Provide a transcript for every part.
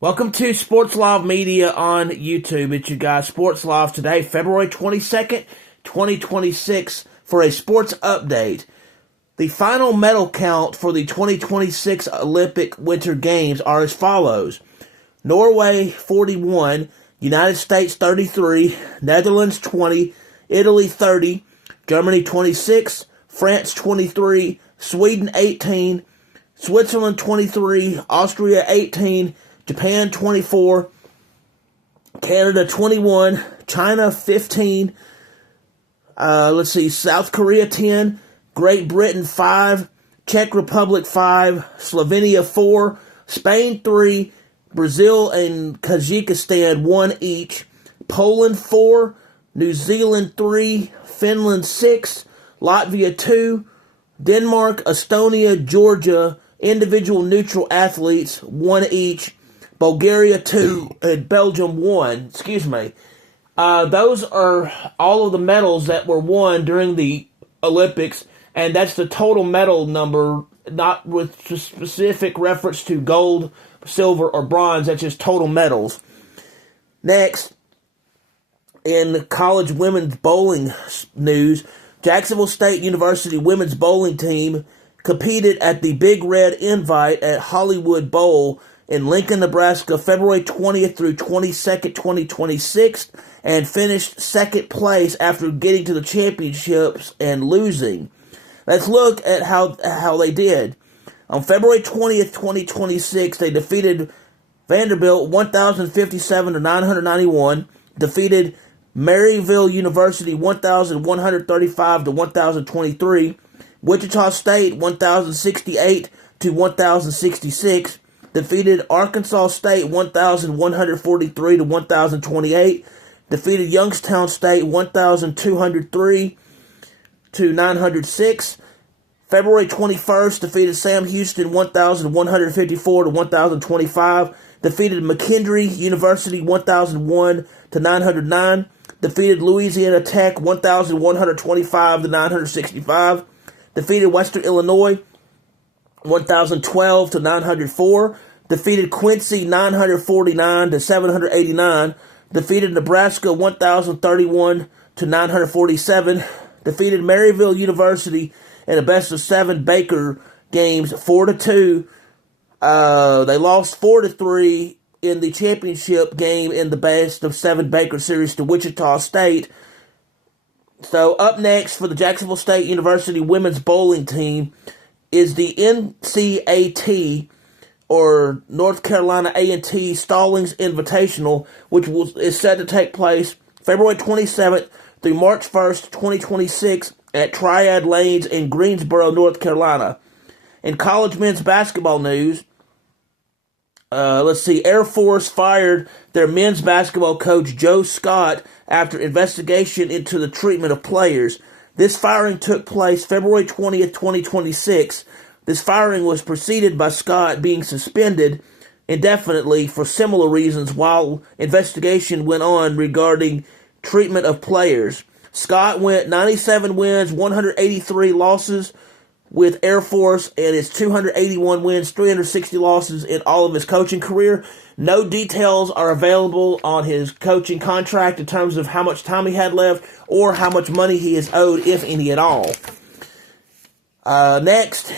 Welcome to Sports Live Media on YouTube. It's your guy, Sports Live, today, February 22nd, 2026, for a sports update. The final medal count for the 2026 Olympic Winter Games are as follows: Norway 41, United States 33, Netherlands 20, Italy 30, Germany 26, France 23, Sweden 18, Switzerland 23, Austria 18, Japan 24, Canada 21, China 15, South Korea 10, Great Britain 5, Czech Republic 5, Slovenia 4, Spain 3, Brazil and Kazakhstan 1 each, Poland 4, New Zealand 3, Finland 6, Latvia 2, Denmark, Estonia, Georgia, individual neutral athletes 1 each, Bulgaria 2, and Belgium 1. Those are all of the medals that were won during the Olympics, and that's the total medal number, not with specific reference to gold, silver, or bronze. That's just total medals. Next, in college women's bowling news, Jacksonville State University women's bowling team competed at the Big Red Invite at Hollywood Bowl in Lincoln, Nebraska, February 20th through 22nd, 2026, and finished second place after getting to the championships and losing. Let's look at how they did. On February 20th, 2026, they defeated Vanderbilt 1,057 to 991, defeated Maryville University 1,135 to 1,023, Wichita State 1,068 to 1,066, defeated Arkansas State 1,143 to 1,028, defeated Youngstown State 1,203 to 906. February 21st, defeated Sam Houston 1,154 to 1,025, defeated McKendree University 1,001 to 909, defeated Louisiana Tech 1,125 to 965, defeated Western Illinois 1,012 to 904, defeated Quincy 949 to 789, defeated Nebraska 1,031 to 947, defeated Maryville University in a best-of-7 Baker games 4-2. They lost 4-3 in the championship game in the best-of-7 Baker series to Wichita State. So up next for the Jacksonville State University women's bowling team is the NCAT, or North Carolina A&T Stallings Invitational, which is set to take place February 27th through March 1st, 2026 at Triad Lanes in Greensboro, North Carolina. In college men's basketball news, Air Force fired their men's basketball coach Joe Scott after investigation into the treatment of players. This firing took place February 20th, 2026. This firing was preceded by Scott being suspended indefinitely for similar reasons while investigation went on regarding treatment of players. Scott went 97 wins, 183 losses with Air Force, and his 281 wins, 360 losses in all of his coaching career. No details are available on his coaching contract in terms of how much time he had left or how much money he is owed, if any at all. Next,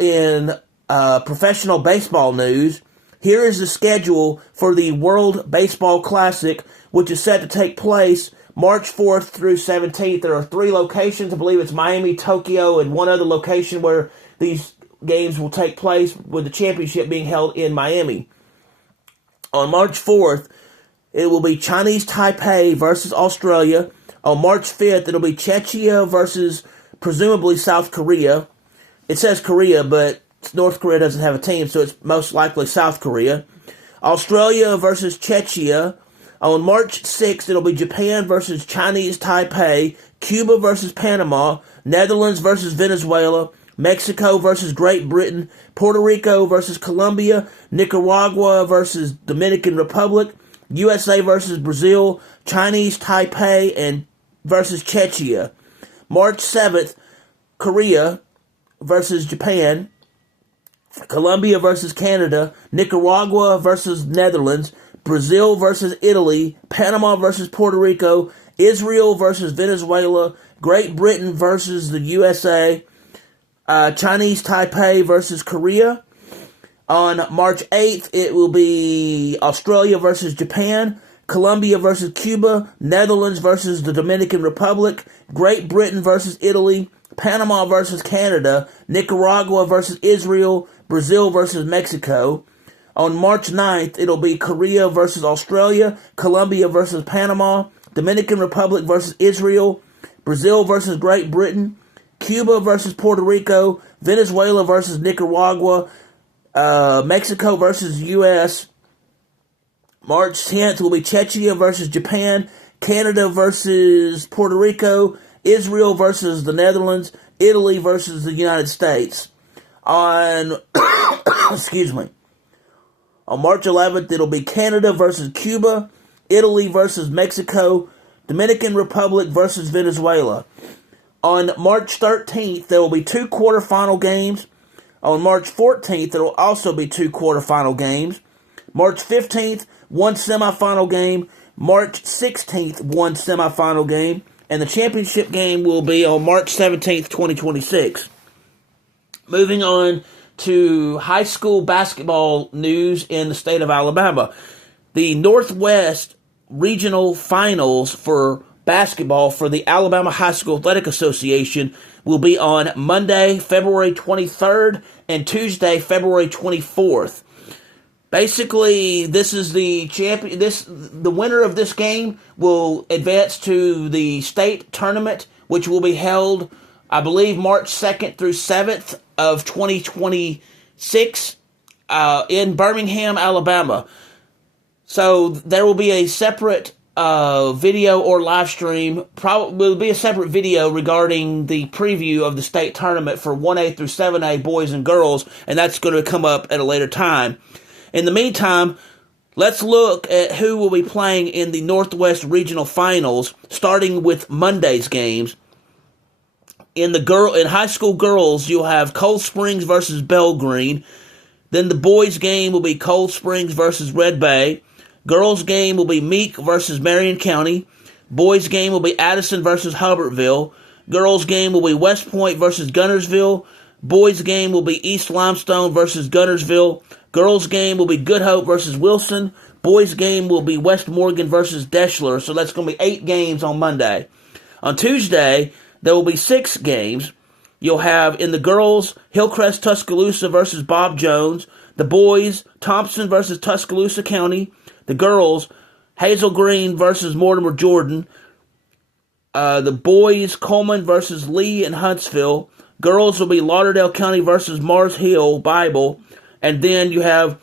in professional baseball news, here is the schedule for the World Baseball Classic, which is set to take place March 4th through 17th. There are 3 locations. I believe it's Miami, Tokyo, and one other location where these games will take place, with the championship being held in Miami. On March 4th, it will be Chinese Taipei versus Australia. On March 5th, it'll be Czechia versus presumably South Korea. It says Korea, but North Korea doesn't have a team, so it's most likely South Korea. Australia versus Czechia. On March 6th, it'll be Japan versus Chinese Taipei, Cuba versus Panama, Netherlands versus Venezuela, Mexico versus Great Britain, Puerto Rico versus Colombia, Nicaragua versus Dominican Republic, USA versus Brazil, Chinese Taipei and versus Czechia. March 7th, Korea versus Japan. Colombia versus Canada, Nicaragua versus Netherlands, Brazil versus Italy, Panama versus Puerto Rico, Israel versus Venezuela, Great Britain versus the USA, Chinese Taipei versus Korea. On March 8th, it will be Australia versus Japan, Colombia versus Cuba, Netherlands versus the Dominican Republic, Great Britain versus Italy, Panama versus Canada, Nicaragua versus Israel, Brazil versus Mexico. On March 9th, it'll be Korea versus Australia, Colombia versus Panama, Dominican Republic versus Israel, Brazil versus Great Britain, Cuba versus Puerto Rico, Venezuela versus Nicaragua, Mexico versus U.S. March 10th will be Czechia versus Japan, Canada versus Puerto Rico, Israel versus the Netherlands, Italy versus the United States. On excuse me. On March 11th, it'll be Canada versus Cuba, Italy versus Mexico, Dominican Republic versus Venezuela. On March 13th, there will be 2 quarterfinal games. On March 14th, there will also be 2 quarterfinal games. March 15th, 1 semifinal game. March 16th, 1 semifinal game. And the championship game will be on March 17th, 2026. Moving on to high school basketball news in the state of Alabama. The Northwest Regional Finals for basketball for the Alabama High School Athletic Association will be on Monday, February 23rd, and Tuesday, February 24th. Basically, this is the champion. The winner of this game will advance to the state tournament, which will be held, I believe, March 2nd through 7th of 2026 in Birmingham, Alabama. So there will be a separate video or live stream. Probably will be a separate video regarding the preview of the state tournament for 1A through 7A boys and girls, and that's going to come up at a later time. In the meantime, let's look at who will be playing in the Northwest Regional Finals, starting with Monday's games. In high school girls, you'll have Cold Springs versus Belgreen. Then the boys' game will be Cold Springs versus Red Bay. Girls' game will be Meek versus Marion County. Boys' game will be Addison versus Hubbardsville. Girls' game will be West Point versus Guntersville. Boys' game will be East Limestone versus Guntersville. Girls' game will be Good Hope versus Wilson. Boys' game will be West Morgan versus Deschler. So that's going to be 8 games on Monday. On Tuesday, there will be 6 games. You'll have in the girls, Hillcrest Tuscaloosa versus Bob Jones. The boys, Thompson versus Tuscaloosa County. The girls, Hazel Green versus Mortimer Jordan. The boys, Coleman versus Lee and Huntsville. Girls will be Lauderdale County versus Mars Hill Bible. And then you have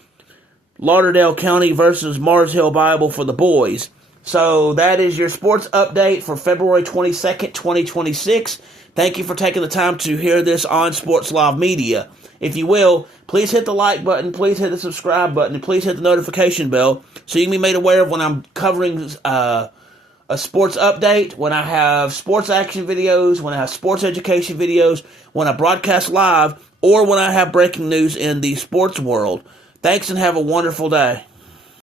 Lauderdale County versus Mars Hill Bible for the boys. So that is your sports update for February 22nd, 2026. Thank you for taking the time to hear this on Sports Live Media. If you will, please hit the like button, please hit the subscribe button, and please hit the notification bell so you can be made aware of when I'm covering a sports update, when I have sports action videos, when I have sports education videos, when I broadcast live, or when I have breaking news in the sports world. Thanks and have a wonderful day.